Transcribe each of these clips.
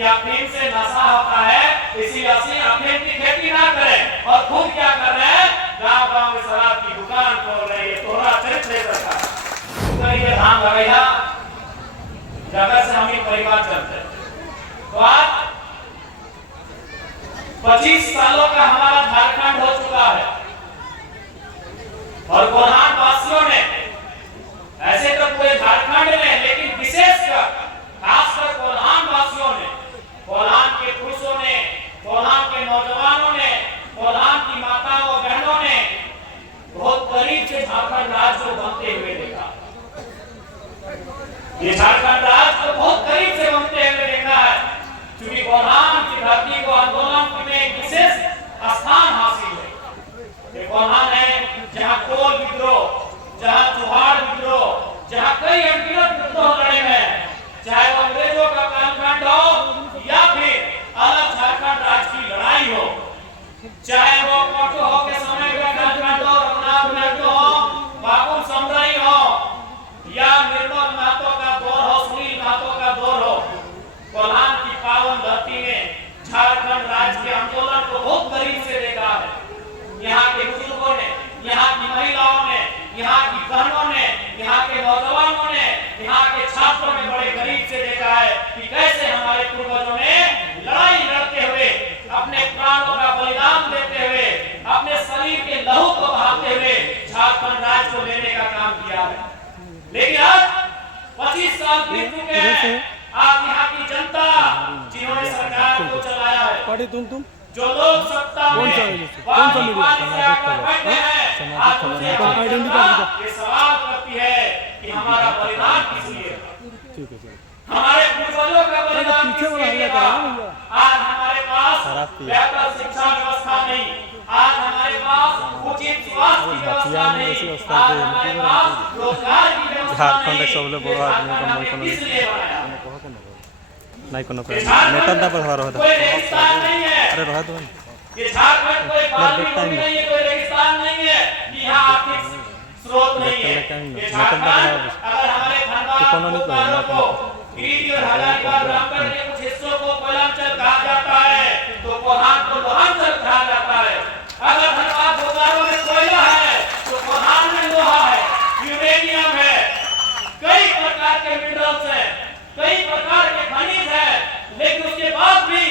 कि अफीम से नशा होता है, इसीलिए अफीम की खेती ना करें। और खुद क्या कर रहे हैं, गांव-गांव में शराब की दुकान खोल रहे हैं। तोहरा चरित्र सरकार तो ये धाम लगेगा जगह से हम ही परिवार चलते हैं। तो आज 25 सालों का हमारा झारखंड हो चुका है और कोल्हान वासियों ने, ऐसे तो पूरे झारखंड ने, लेकिन विशेषकर खासकर कोल्हान वासियों ने, कोल्हान के पुरुषों ने, कोल्हान के नौजवानों ने, कोल्हान की माताओं और बहनों ने बहुत करीब से झारखंड राज्य को बनते हुए देखा। ये झारखंड राज्य को बहुत करीब से बनते हुए देखा है, क्योंकि कोल्हान की धरती को आंदोलन में एक विशेष स्थान हासिल है। ये कोल्हान है जहाँ कोल विद्रोह, जहाँ चुहाड़ विद्रोह, जहाँ कई अनगिनत विद्रोह लड़े हैं, चाहे वो अंग्रेजों का कालखंड हो या फिर अलग झारखंड राज्य की लड़ाई हो, चाहे वो कोटो हो के समय का कालखंड हो, रघुनाथ महतो हो, बाबू समराई हो, या निर्मल महतो का दौर हो, सुनील महतो का दौर हो, कोल्हान की पावन धरती में झारखंड राज्य के आंदोलन को बहुत करीब से देखा है। यहाँ के बुजुर्गों ने, यहाँ की महिलाओं ने, यहाँ की बहनों ने, यहाँ के नौजवानों ने, यहाँ के छात्रों ने बड़े करीब से देखा है कि कैसे हमारे पूर्वजों ने लड़ाई लड़ते हुए, अपने प्राणों का बलिदान देते हुए, अपने शरीर के लहू को बहाते हुए झारखंड राज्य को लेने का काम किया है। लेकिन आज 25 साल बीत चुके हैं। आज यहाँ की जनता जिन्होंने सरकार को चलाया है, जो लोग सत्ता में ये सवाल करती है कि हमारा बलिदान किस लिए, हमारे पूर्वजों का बलिदान किस लिए था। आज हमारे पास बेहतर शिक्षा व्यवस्था नहीं, आज हमारे पास उचित स्वास्थ्य की व्यवस्था नहीं, आज हमारे पास रोजगार की व्यवस्था नहीं, इसलिए नहीं कोनो नेता दा पर हवा कोई रेगिस्तान नहीं है। अरे रहा दो ये झारखंड कोई पानी नहीं है, कोई रेगिस्तान नहीं है कि यहाँ आर्थिक स्रोत नहीं है। ये झारखंड अगर हमारे धनबाद को गिरिडीह और हजारीबाग रामगढ़ के कुछ हिस्सों को कोयलांचल कहा जाता है, तो कोल्हान को लोहांचल कहा जाता है। अगर धनबाद बोकारो में कोयला है तो कोल्हान में लोहा है, यूरेनियम है, कई प्रकार के मिनरल्स हैं, कई प्रकार के खनिज हैं, लेकिन उसके बाद भी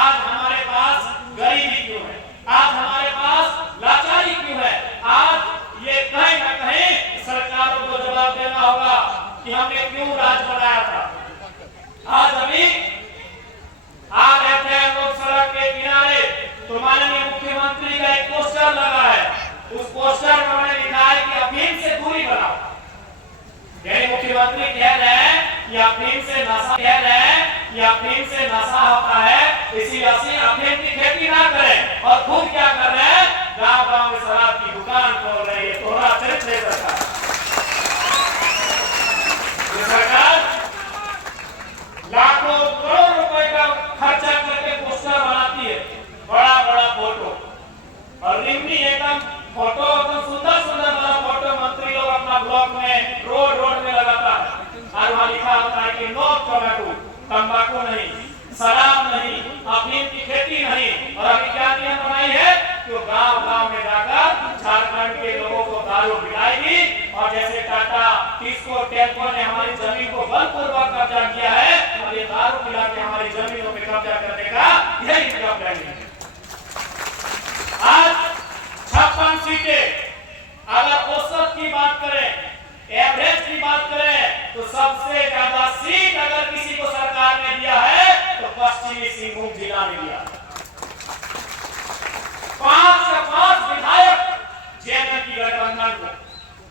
आज हमारे पास गरीबी क्यों है, आज हमारे पास लाचारी क्यों है। आज ये कहीं ना कहीं सरकारों को जवाब देना होगा कि हमने क्यों राज बनाया था। आज अभी आ रहे थे हम लोग सड़क के किनारे, तो माननीय मुख्यमंत्री का एक पोस्टर लगा है, उस पोस्टर में उन्होंने लिखा है कि अफीम से दूरी बनाओ। यानी मुख्यमंत्री कह रहे हैं कि अफीम से नशा, कह रहे हैं कि अफीम से नशा होता है, इसीलिए अफीम की खेती ना करें। और खुद क्या कर रहे हैं, गांव-गांव में शराब की दुकान खोल रहे हैं। तोहरा चरित्र सरकार, ये सरकार लाखों करोड़ रुपए का खर्चा करके पोस्टर बनाती है, बड़ा बड़ा फोटो, और रिमनी एकदम फोटो एकदम सुंदर सुंदर बड़ा फोटो मंत्री लोग अपना ब्लॉक में रोड में लगाता है, और वहां लिखा होता है कि नो टोबैको, तंबाकू नहीं, शराब नहीं, अफीम की खेती नहीं। और अभी क्या नियम बनाई है कि गांव-गांव में जाकर झारखंड के लोगों को दारू पिलाएगी, और जैसे टाटा, टिस्को, टेल्को ने हमारी जमीन को बलपूर्वक कब्जा किया है, और ये दारू पिला के हमारी जमीनों पे कब्जा करने का यही इनका प्लान है। आज 56 सीटें, अगर औसत की बात करें, एवरेज की बात करें, तो सबसे ज्यादा सीट अगर किसी को सरकार ने दिया है तो पश्चिमी सिंहभूम जिला ने दिया। 5 से 5 विधायक जेएनटी गठबंधन को,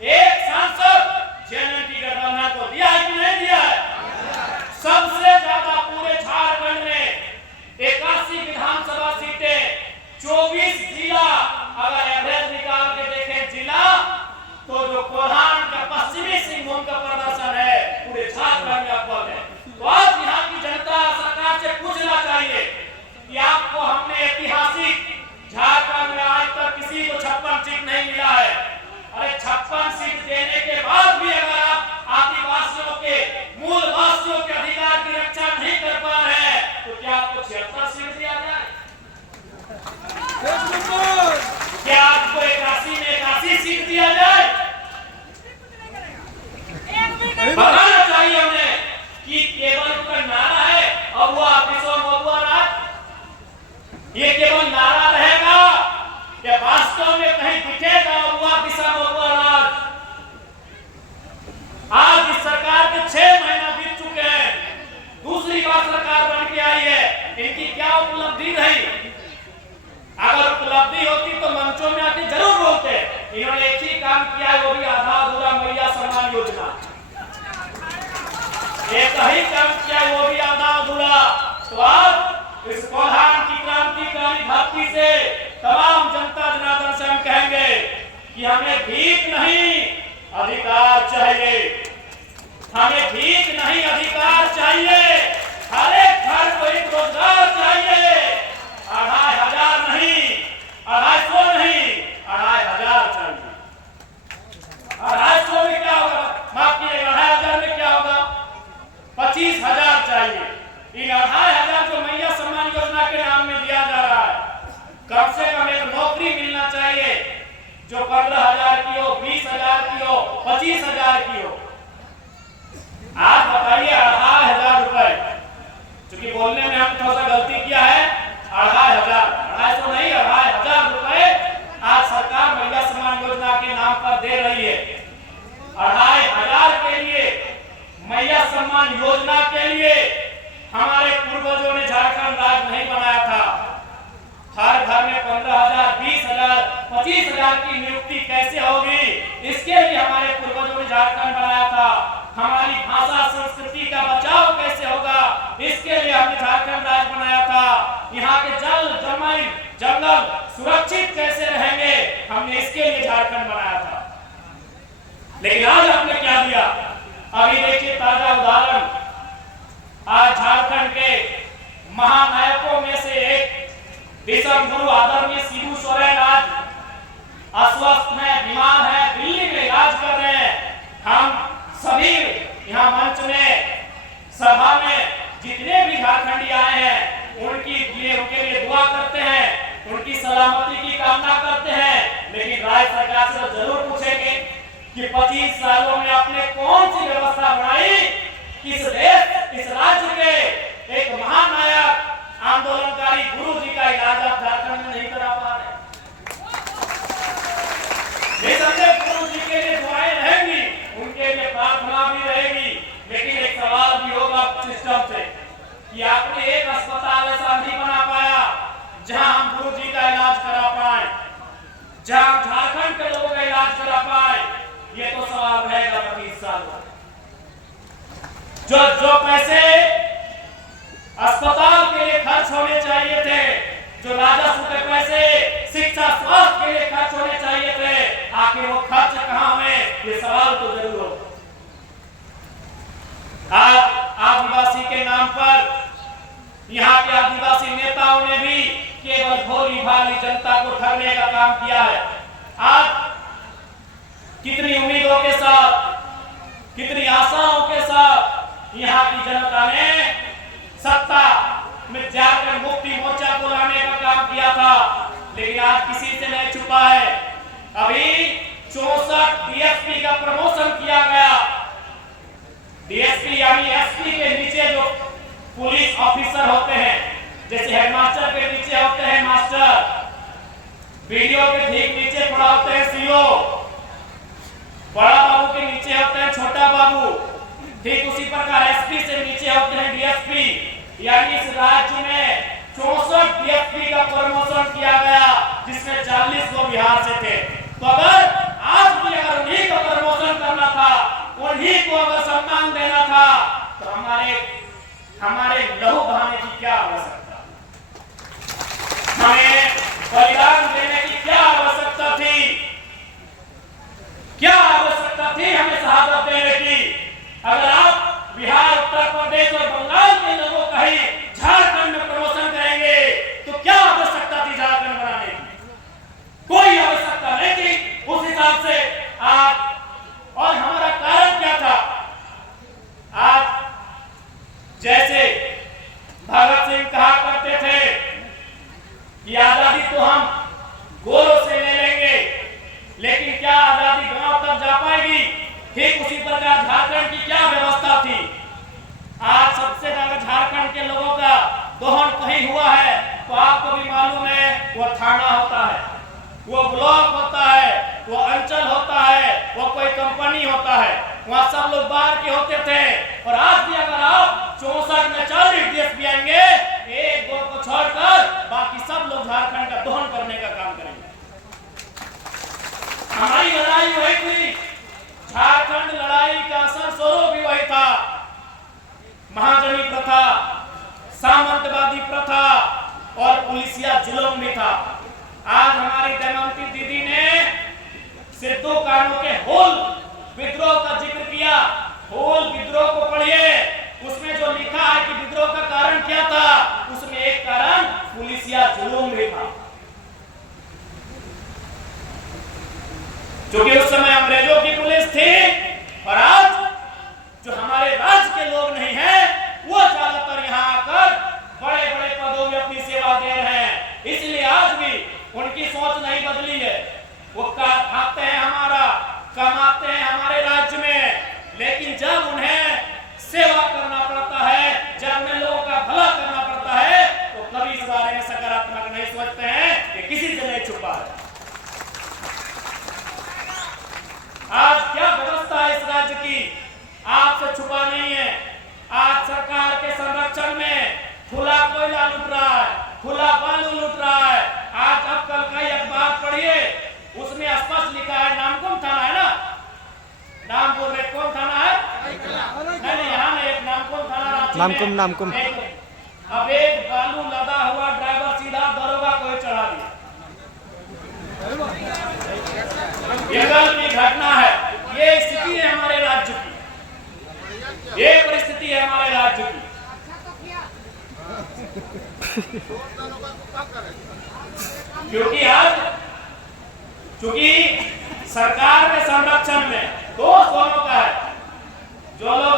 एक सांसद जेएनटी गठबंधन को दिया है कि नहीं दिया है। सबसे ज्यादा पूरे झारखंड में 81 विधानसभा सीटें, 24 जिला, अगर एवरेज निकाल के देखें जिला, तो जो कोल्हान का पश्चिमी सिंहभूम का प्रदर्शन है पूरे झारखंड में अव्वल है। तो आज यहाँ की जनता सरकार से पूछना चाहिए कि आपको हमने ऐतिहासिक झारखंड में आज तक किसी को 56 सीट नहीं मिला है। अरे 56 सीट देने के बाद भी अगर आप आदिवासियों के, मूल वासियों के अधिकार की रक्षा नहीं कर पा रहे हैं, तो क्या बार सरकार बन के आई है, इनकी क्या उपलब्धि रही? अगर उपलब्धि होती तो मंचों में आके जरूर बोलते। इन्होंने एक ही काम किया है, वो भी आधा अधूरा मैया सम्मान योजना। एक ही काम किया है, वो भी आधा अधूरा। तो आज इस कोल्हान की क्रांतिकारी धरती से तमाम जनता जनार्दन से हम कहेंगे कि हमें भीख नहीं अधिकार चाहिए, हमें भीख नहीं अधिकार चाहिए। हर एक घर को एक रोजगार चाहिए। 2500 नहीं, 250 नहीं, 2500 चाहिए। 250 में क्या होगा? माफ कीजिएगा, 2500 में क्या होगा? 25,000 चाहिए। इन 2500 जो मैया सम्मान योजना के नाम में दिया जा रहा है, कम से कम एक नौकरी मिलना चाहिए जो 15,000 की हो, 20,000 की हो, 25,000 की हो। आज बताइए 2500 रुपए, क्योंकि बोलने में हम थोड़ा सा गलती किया है। 2500, 250 नहीं, 2500 रुपए आज सरकार मैया सम्मान योजना के नाम पर दे रही है। 2500 के लिए, मैया सम्मान योजना के लिए हमारे पूर्वजों ने झारखंड राज्य नहीं बनाया था। हर घर में 15,000, 20,000, 25,000 की नियुक्ति कैसे होगी, इसके लिए हमारे पूर्वजों ने झारखंड बनाया था। हमारी भाषा संस्कृति का बचाव कैसे होगा, इसके लिए हमने झारखंड राज्य बनाया था। यहाँ के जल, जमीन, जंगल सुरक्षित कैसे रहेंगे, हमने इसके लिए झारखंड बनाया था। लेकिन आज आपने क्या दिया? अभी देखिए ताजा उदाहरण, आज झारखंड के महानायकों में से एक विश्व गुरु आदरणीय शिबू सोरेन आज अस्वस्थ हैं, बीमार हैं, दिल्ली में इलाज कर रहे हैं। हम सभी यहाँ मंच में, सभा में जितने भी झारखंडी आए हैं, उनके लिए दुआ करते हैं, उनकी सलामती की कामना करते हैं। लेकिन राज्य सरकार से जरूर पूछेंगे कि 25 सालों में आपने कौन सी व्यवस्था बनाई, किस देश, किस राज्य के एक महानायक आंदोलनकारी गुरु जी का इलाज आप झारखंड में नहीं करा पा रहे? निसंदेह गुरु जी के लिए दुआएं रहेंगी, उनके लिए प्रार्थना भी रहेगी। लेकिन एक सवाल भी होगा सिस्टम से कि आपने एक अस्पताल ऐसा नहीं बना पाया जहां हम गुरु जी का इलाज करा पाए, जहां झारखंड के लोगों का इलाज करा पाए। ये तो सवाल रहेगा 25 साल बाद। जो पैसे अस्पताल के लिए खर्च होने चाहिए थे, जो राजस्व के पैसे शिक्षा स्वास्थ्य के लिए खर्च होने चाहिए थे, आखिर वो खर्च कहां हुए, ये सवाल तो जरूर हो। आज आदिवासी के नाम पर यहाँ के आदिवासी नेताओं ने भी केवल भोली भाली जनता को ठगने का काम किया है। आज कितनी उम्मीदों के साथ, कितनी आशाओं के साथ यहाँ की जनता ने सत्ता में जाकर मुक्ति मोर्चा को लाने का काम किया था, लेकिन आज किसी से नहीं छुपा है। अभी 64 डीएसपी का प्रमोशन किया गया। डीएसपी यानी एसपी के नीचे जो पुलिस ऑफिसर होते हैं, जैसे हेडमास्टर के नीचे होते हैं मास्टर, बीडीओ के ठीक नीचे खड़ा होते हैं सीओ, बड़ा बाबू के नीचे होते हैं छोटा बाबू, ठीक उसी प्रकार एसपी से नीचे होते हैं डीएसपी। यानी इस राज्य में 64 डीएसपी का प्रमोशन किया गया, जिसमें 40 वो बिहार से थे। तो अगर आज भी अगर उन्हीं को प्रमोशन करना था, उन्हीं को अगर सम्मान देना था, तो हमारे लहू बहाने की क्या आवश्यकता, हमें बलिदान देने की क्या आवश्यकता थी, क्या आवश्यकता थी हमें शहादत देने की? अगर आप बिहार, उत्तर प्रदेश और बंगाल के लोगों का ही झारखंड में प्रमोशन करेंगे, तो क्या आवश्यकता थी झारखंड बनाने की? कोई आवश्यकता नहीं थी। उस हिसाब से आप, और हमारा कारण क्या था? आज जैसे भगत सिंह कहा करते थे कि आजादी तो हम गोरों से ले लेंगे, लेकिन क्या आजादी गांव तक जा पाएगी? ठीक उसी प्रकार झारखंड की क्या व्यवस्था थी? आज सबसे ज्यादा झारखंड के लोगों का दोहन कहीं हुआ है तो आपको भी मालूम है, वो थाना होता है, वो ब्लॉक होता है, वो अंचल होता है, वो कोई कंपनी होता है। वहां सब लोग बाहर के होते थे। और आज भी अगर आप 64 में 40 डीएसपी आएंगे, एक दो को छोड़कर बाकी सब लोग झारखंड का दोहन करने का काम करेंगे। हमारी लड़ाई वही थी, झारखंड लड़ाई का असर स्वरूप भी वही था। महाजनी प्रथा, सामंतवादी प्रथा और पुलिसिया जुल्म भी था। आज हमारी दमयंती दीदी ने सिद्धू कानू के होल विद्रोह का जिक्र किया। होल विद्रोह को पढ़िए, उसमें जो लिखा है कि विद्रोह का कारण क्या था, उसमें एक कारण पुलिसिया जुल्म भी था। क्योंकि उस समय अंग्रेजों की पुलिस थी और आज जो हमारे राज्य के लोग नहीं हैं वो ज्यादातर यहाँ आकर बड़े बड़े पदों में अपनी सेवा दे रहे हैं। इसलिए आज भी उनकी सोच नहीं बदली है। वो खाते हैं हमारा, कमाते हैं हमारे राज्य में, लेकिन जब उन्हें सेवा करना पड़ता है, जब उन्हें लोगों का भला करना पड़ता है, तो कभी इस बारे में सकारात्मक नहीं सोचते हैं कि किसी से नहीं छुपा है। आज क्या व्यवस्था है इस राज्य की, आपसे छुपा नहीं है। आज सरकार के संरक्षण में खुला कोयला लूट रहा है, खुला बालू लूट रहा है। आज अब कल का अखबार पढ़िए, उसमें स्पष्ट लिखा है, नामकुम थाना है ना, नामपुर में कौन थाना है? नहीं, यहाँ नहीं, एक नामकुम थाना, नामकुम। अब एक बालू लदा हुआ ड्राइवर सीधा दरोगा को चढ़ा दिया। ये कल की घटना है। ये स्थिति है हमारे राज्य की, ये परिस्थिति है हमारे राज्य की। क्योंकि आज चूंकि सरकार के संरक्षण में दोष दोनों का है। जो लोग